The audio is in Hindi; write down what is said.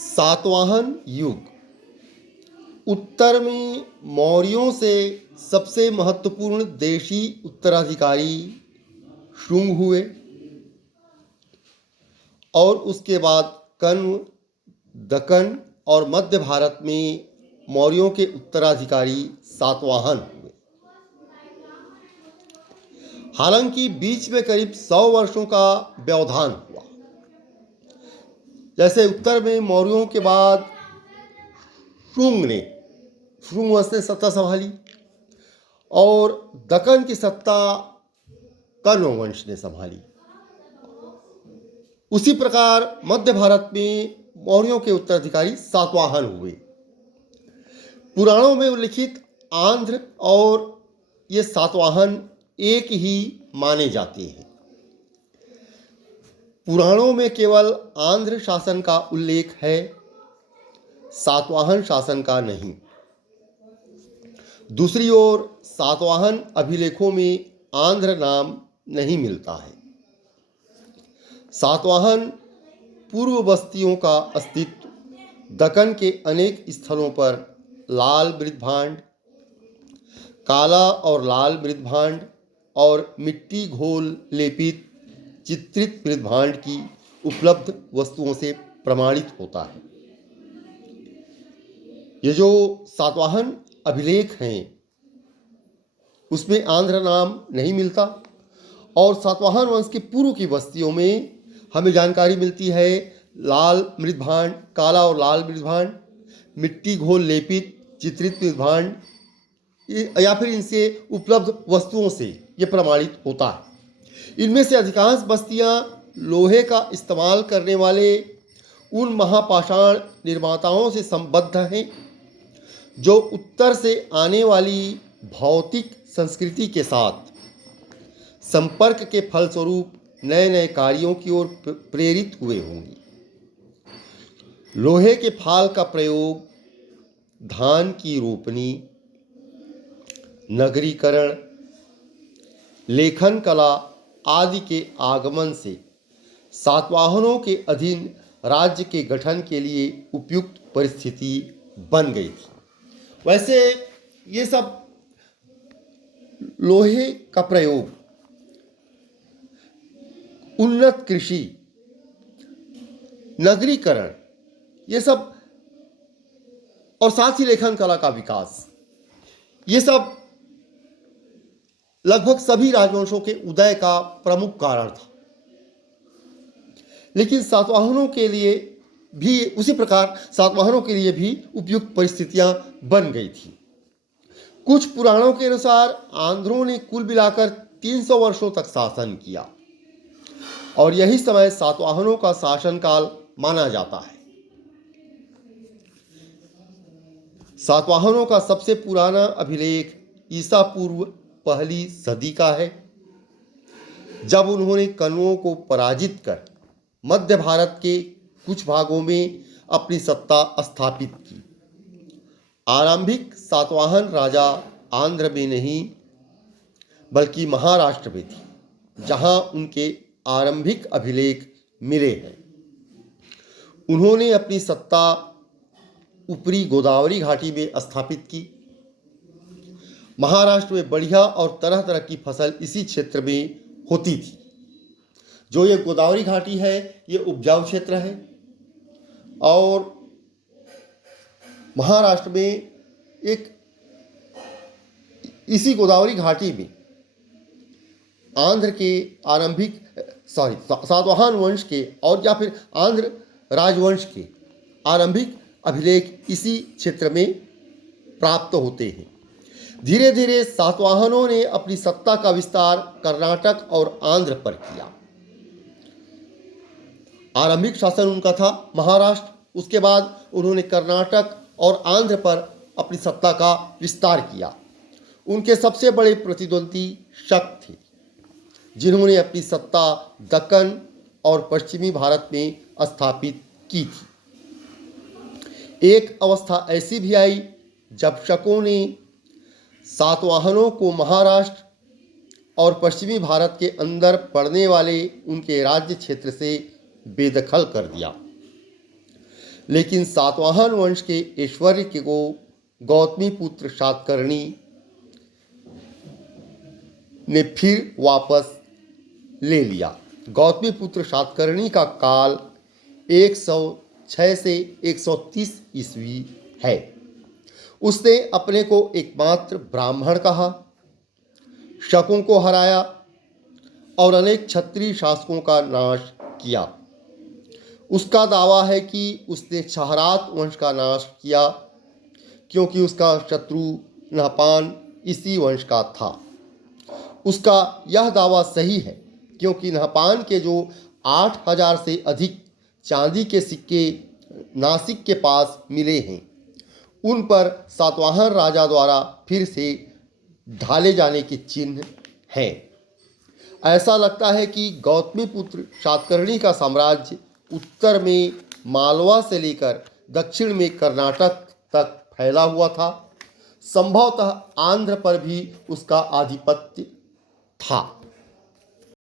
सातवाहन युग उत्तर में मौर्यों से सबसे महत्वपूर्ण देशी उत्तराधिकारी शुंग हुए और उसके बाद कण्व, दक्कन और मध्य भारत में मौर्यों के उत्तराधिकारी सातवाहन हुए। हालांकि बीच में करीब 100 वर्षों का व्यवधान हुआ। जैसे उत्तर में मौर्यों के बाद शुंग वंश ने सत्ता संभाली और दक्कन की सत्ता कण्व वंश ने संभाली। उसी प्रकार मध्य भारत में मौर्यों के उत्तराधिकारी सातवाहन हुए। पुराणों में उल्लिखित आंध्र और ये सातवाहन एक ही माने जाते हैं। पुराणों में केवल आंध्र शासन का उल्लेख है, सातवाहन शासन का नहीं। दूसरी ओर सातवाहन अभिलेखों में आंध्र नाम नहीं मिलता है। सातवाहन पूर्व बस्तियों का अस्तित्व दक्कन के अनेक स्थलों पर लाल मृद्भांड, काला और लाल मृद्भांड और मिट्टी घोल लेपित चित्रित मृद्भांड की उपलब्ध वस्तुओं से प्रमाणित होता है। ये जो सातवाहन अभिलेख हैं उसमें आंध्र नाम नहीं मिलता और सातवाहन वंश के पूर्व की बस्तियों में हमें जानकारी मिलती है लाल मृद्भांड, काला और लाल मृद्भांड, मिट्टी घोल लेपित चित्रित मृद्भांड या फिर इनसे उपलब्ध वस्तुओं से ये प्रमाणित होता है। इनमें से अधिकांश बस्तियां लोहे का इस्तेमाल करने वाले उन महापाषाण निर्माताओं से संबद्ध हैं जो उत्तर से आने वाली भौतिक संस्कृति के साथ संपर्क के फलस्वरूप नए नए कार्यों की ओर प्रेरित हुए होंगे। लोहे के फाल का प्रयोग धान की रोपनी, नगरीकरण, लेखन कला आदि के आगमन से सातवाहनों के अधीन राज्य के गठन के लिए उपयुक्त परिस्थिति बन गई थी। वैसे ये सब लोहे का प्रयोग, उन्नत कृषि, नगरीकरण, ये सब और साथ ही लेखन कला का विकास, ये सब लगभग सभी राजवंशों के उदय का प्रमुख कारण था। लेकिन सातवाहनों के लिए भी उसी प्रकार सातवाहनों के लिए भी उपयुक्त परिस्थितियां बन गई थी। कुछ पुराणों के अनुसार आंध्रों ने कुल मिलाकर 300 वर्षों तक शासन किया और यही समय सातवाहनों का शासनकाल माना जाता है। सातवाहनों का सबसे पुराना अभिलेख ईसा पूर्व पहली सदी का है, जब उन्होंने कण्वों को पराजित कर मध्य भारत के कुछ भागों में अपनी सत्ता स्थापित की। आरंभिक सातवाहन राजा आंध्र में नहीं बल्कि महाराष्ट्र में थे, जहां उनके आरंभिक अभिलेख मिले हैं। उन्होंने अपनी सत्ता ऊपरी गोदावरी घाटी में स्थापित की। महाराष्ट्र में बढ़िया और तरह तरह की फसल इसी क्षेत्र में होती थी। जो ये गोदावरी घाटी है ये उपजाऊ क्षेत्र है और महाराष्ट्र में एक इसी गोदावरी घाटी में आंध्र के सातवाहन वंश के और या फिर आंध्र राजवंश के आरंभिक अभिलेख इसी क्षेत्र में प्राप्त होते हैं। धीरे धीरे सातवाहनों ने अपनी सत्ता का विस्तार कर्नाटक और आंध्र पर किया। आरंभिक शासन उनका था महाराष्ट्र, उसके बाद उन्होंने कर्नाटक और आंध्र पर अपनी सत्ता का विस्तार किया। उनके सबसे बड़े प्रतिद्वंदी शक थे, जिन्होंने अपनी सत्ता दक्कन और पश्चिमी भारत में स्थापित की थी। एक अवस्था ऐसी भी आई जब शकों ने सातवाहनों को महाराष्ट्र और पश्चिमी भारत के अंदर पड़ने वाले उनके राज्य क्षेत्र से बेदखल कर दिया। लेकिन सातवाहन वंश के ऐश्वर्य को गौतमी पुत्र सातकर्णी ने फिर वापस ले लिया। गौतमी पुत्र सातकर्णी का काल 106 से 130 ईस्वी है। उसने अपने को एकमात्र ब्राह्मण कहा, शकों को हराया और अनेक क्षत्रिय शासकों का नाश किया। उसका दावा है कि उसने क्षहरात वंश का नाश किया क्योंकि उसका शत्रु नहपान इसी वंश का था। उसका यह दावा सही है क्योंकि नहपान के जो 8000 से अधिक चांदी के सिक्के नासिक के पास मिले हैं, उन पर सातवाहन राजा द्वारा फिर से ढाले जाने के चिन्ह हैं। ऐसा लगता है कि गौतमी पुत्र सातकर्णी का साम्राज्य उत्तर में मालवा से लेकर दक्षिण में कर्नाटक तक फैला हुआ था। संभवतः आंध्र पर भी उसका आधिपत्य था।